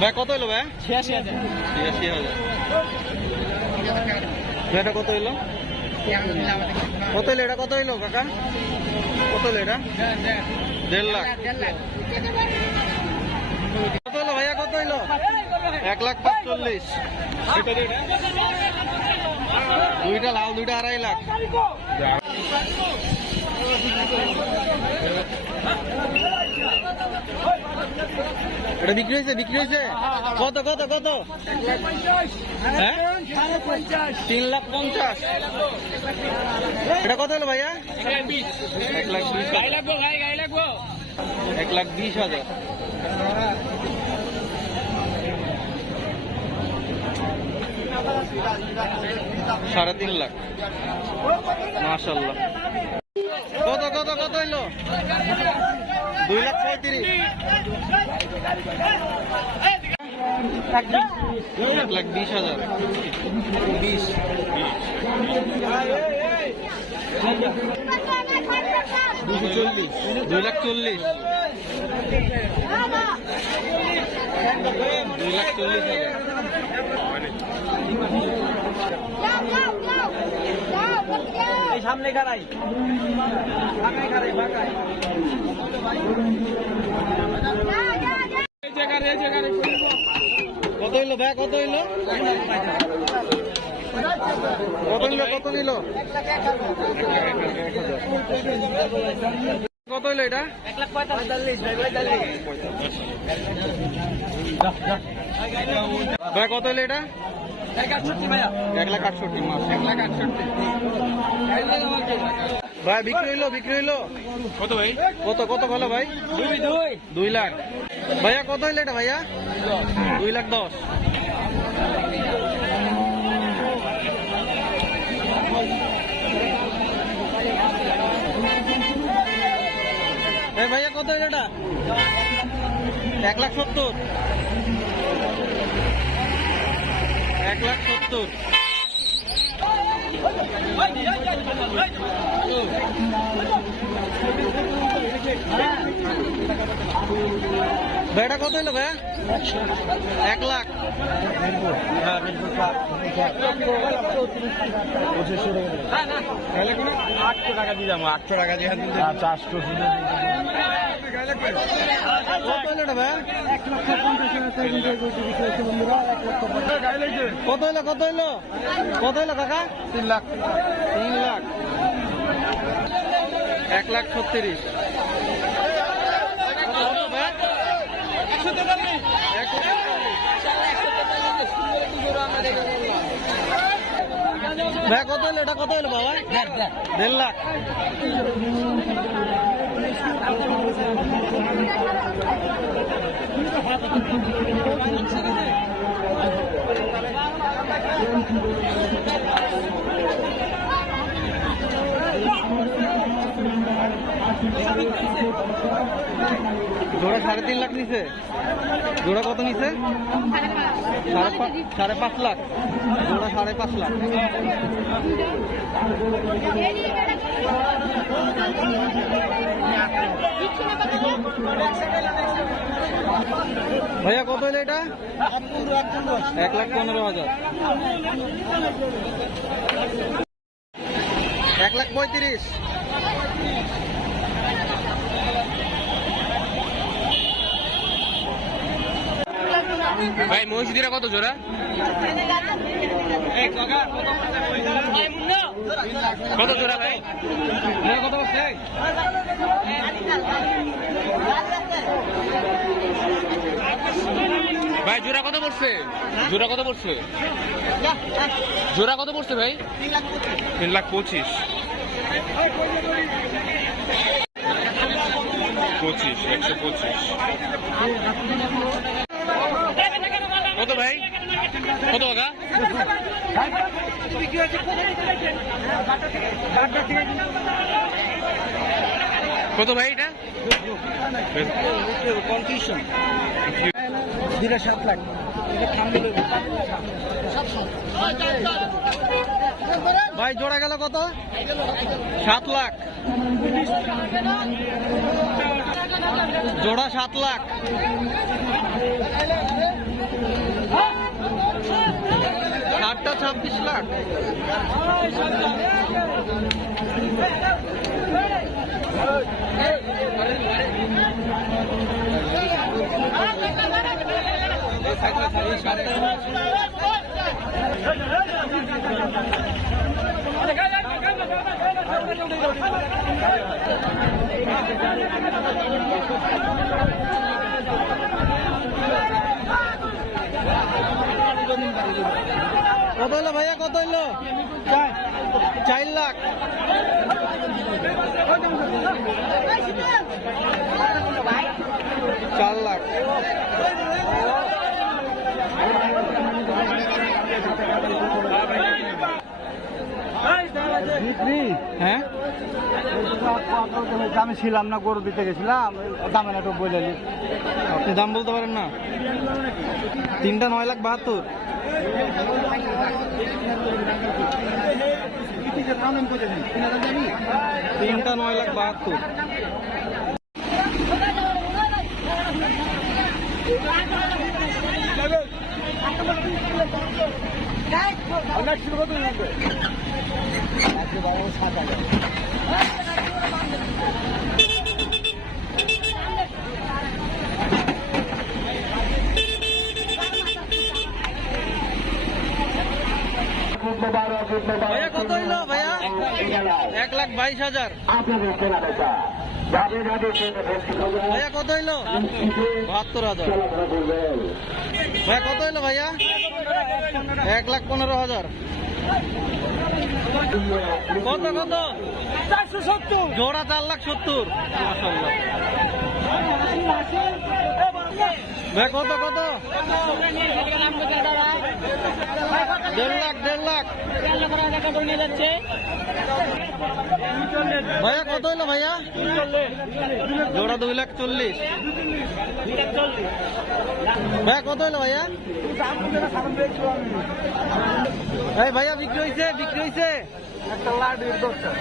ভাই কত হইলো ভাই? 86,000। 86,000। এটা কত হইলো? কত হইলো এটা? কত হইলো কাকা? কত হইলো এটা? 1.5 লাখ। কত হইলো ভাইয়া? কত হইলো? 1,45,000। দুইটা লাল, দুইটা 2.5 লাখ। এটা বিক্রি হয়েছে? বিক্রি হয়েছে কত? কত কত? 3,50,000। এটা কত হলো ভাইয়া? 1,20,000। সাড়ে 3 লাখ। মাশাআল্লাহ। কত কত কত হইলো? 2,35,000। 1,20,000। 20। 240। 2,40,000। 2,40,000। সামনে গাড়াই কত হইলো ভাই? কত হইলো? কত নিল? কত নিল? কত হইলো এটা? 1,45,000। ভাই কত হইলো এটা? 1,68,000 মাস। 1,68,000। ভাই বিক্রি হইলো? বিক্রি হইলো কত ভাই? কত কত ভালো ভাই? 2 লাখ। ভাইয়া কত হইলো এটা ভাইয়া? 2,10,000। ভাইয়া কত হইলো এটা? 1,70,000। 1,70,000। ভাইটা কত হইলো ভাইয়া? 1 লাখ। 800 টাকা দিয়ে যাবো। 800 টাকা দিয়ে আচ্ছা 800 কত হইলো এটা ভাইয়া? 1,50,000। কত হইলো? কত হইলো? কত হইলো কাকা? 3 লাখ। 3 লাখ। 1,36,000। ভাই কত হইলো এটা? কত হইলো বাবা? 1.5 লাখ। জোড়া 3.5 লাখ নিছে। জোড়া কত নিছে? 5.5 লাখ। জোড়া 5.5 লাখ। ভাইয়া কত হইলো এটা? 1,15,000। 1,35,000। ভাই মহিষিরা কত জোড়া? কত জোড়া ভাই? কত বলছে ভাই? জোড়া কত পড়ছে? জোড়া কত পড়ছে? জোড়া কত পড়ছে ভাই? 3,25,000। 125। কত ভাই? কত টাকা? কত ভাই এটা? কনফিউশন। 7 লাখ। ভাই জোড়া গেল কত? 7 লাখ। জোড়া 7 লাখ। কত হইলো ভাইয়া, কত হইলো? 4 লাখ। চার লাখ। হ্যাঁ আমি ছিলাম না, গরু দিতে গেছিলাম, দামে একটু বলে নি। আপনি দাম বলতে পারেন না? 3টা 9,72,000। তিনটা 9,72,000। ভাইয়া কত হইলো ভাইয়া? 1,22,000। ভাইয়া কত হইলো? 72,000। ভাইয়া কত হইলো ভাইয়া? 1,15,000। কত কত? 470 জোড়া। 4,70,000। মাশাআল্লাহ। ভাই কত কত? 1.5 লাখ। ভাইয়া কত হইলো ভাইয়া? জোড়া 2,40,000। ভাইয়া কত হইলো ভাইয়া? এই ভাইয়া বিক্রি হয়েছে, বিক্রি হয়েছে। একটা লাড্ডুর দরকার।